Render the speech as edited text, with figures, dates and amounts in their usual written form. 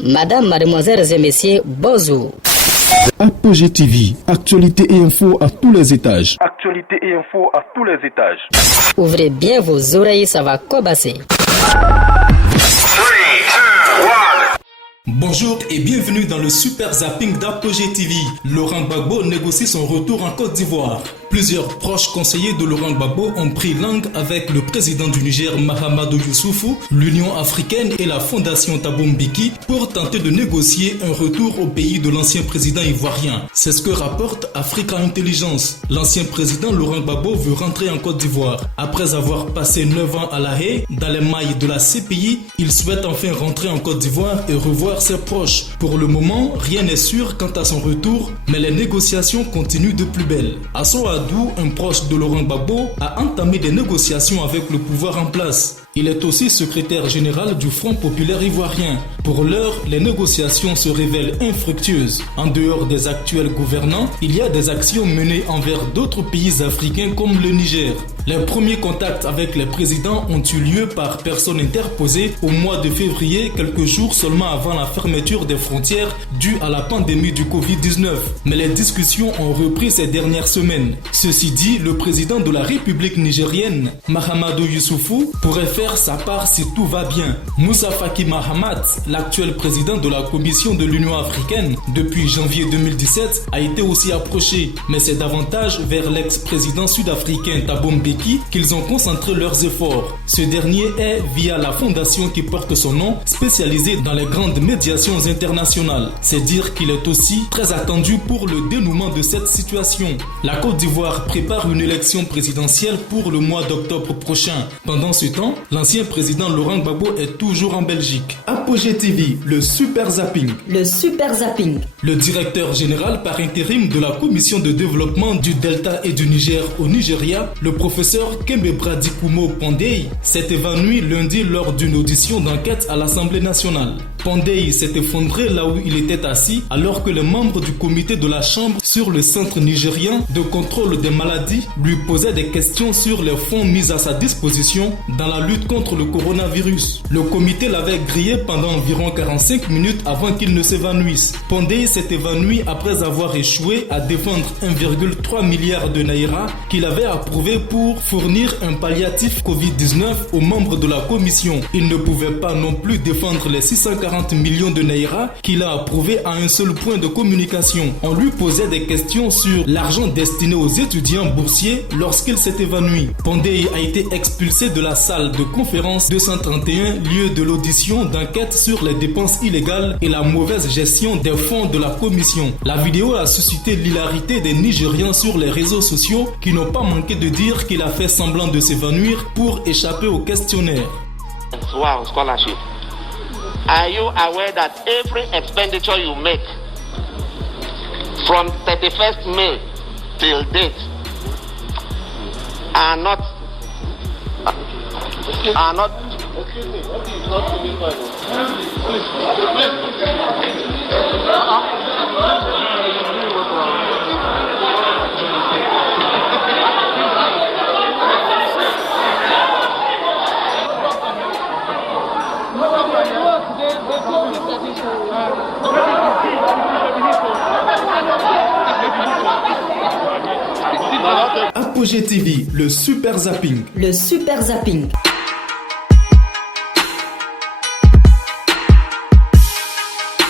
Madame, mademoiselles et messieurs, bonjour. Apogée TV, actualité et info à tous les étages. Actualité et info à tous les étages. Ouvrez bien vos oreilles, ça va cobasser. Bonjour et bienvenue dans le super zapping d'Apogée TV. Laurent Gbagbo négocie son retour en Côte d'Ivoire. Plusieurs proches conseillers de Laurent Gbagbo ont pris langue avec le président du Niger, Mahamadou Issoufou, l'Union africaine et la Fondation Thabo Mbeki pour tenter de négocier un retour au pays de l'ancien président ivoirien. C'est ce que rapporte Africa Intelligence. L'ancien président Laurent Gbagbo veut rentrer en Côte d'Ivoire. Après avoir passé 9 ans à La Haye, dans les mailles de la CPI, il souhaite enfin rentrer en Côte d'Ivoire et revoir ses proches. Pour le moment, rien n'est sûr quant à son retour, mais les négociations continuent de plus belle. Asso Adou, un proche de Laurent Gbagbo, a entamé des négociations avec le pouvoir en place. Il est aussi secrétaire général du Front populaire ivoirien. Pour l'heure, les négociations se révèlent infructueuses. En dehors des actuels gouvernants, il y a des actions menées envers d'autres pays africains comme le Niger. Les premiers contacts avec les présidents ont eu lieu par personne interposée au mois de février, quelques jours seulement avant la fermeture des frontières due à la pandémie du Covid-19. Mais les discussions ont repris ces dernières semaines. Ceci dit, le président de la République nigérienne, Mahamadou Issoufou, pourrait faire sa part si tout va bien. Moussa Faki Mahamat, l'actuel président de la Commission de l'Union africaine depuis janvier 2017, a été aussi approché, mais c'est davantage vers l'ex-président sud-africain Thabo Mbeki qu'ils ont concentré leurs efforts. Ce dernier est, via la fondation qui porte son nom, spécialisée dans les grandes médiations internationales. C'est dire qu'il est aussi très attendu pour le dénouement de cette situation. La Côte d'Ivoire prépare une élection présidentielle pour le mois d'octobre prochain. Pendant ce temps, l'ancien président Laurent Gbagbo est toujours en Belgique. Apogée TV, le super zapping. Le super zapping. Le directeur général par intérim de la commission de développement du Delta et du Niger au Nigeria, le professeur Kembe Bradikumo Pandey, s'est évanoui lundi lors d'une audition d'enquête à l'Assemblée nationale. Pandey s'est effondré là où il était assis alors que les membres du comité de la Chambre sur le Centre nigérien de contrôle des maladies lui posaient des questions sur les fonds mis à sa disposition dans la lutte contre le coronavirus. Le comité l'avait grillé pendant environ 45 minutes avant qu'il ne s'évanouisse. Pandey s'est évanoui après avoir échoué à défendre 1,3 milliard de naira qu'il avait approuvé pour fournir un palliatif Covid-19 aux membres de la commission. Il ne pouvait pas non plus défendre les 640 millions de naira qu'il a approuvé à un seul point de communication. On lui posait des questions sur l'argent destiné aux étudiants boursiers lorsqu'il s'est évanoui. Pandey a été expulsé de la salle de conférence 231, lieu de l'audition d'enquête sur les dépenses illégales et la mauvaise gestion des fonds de la commission. La vidéo a suscité l'hilarité des Nigérians sur les réseaux sociaux qui n'ont pas manqué de dire qu'il a fait semblant de s'évanouir pour échapper au questionnaire. Wow, scholarship. Are you aware that every expenditure you make from 31st May till date are not Excuse me, what is not to be Apogée TV, le super zapping. Le super zapping.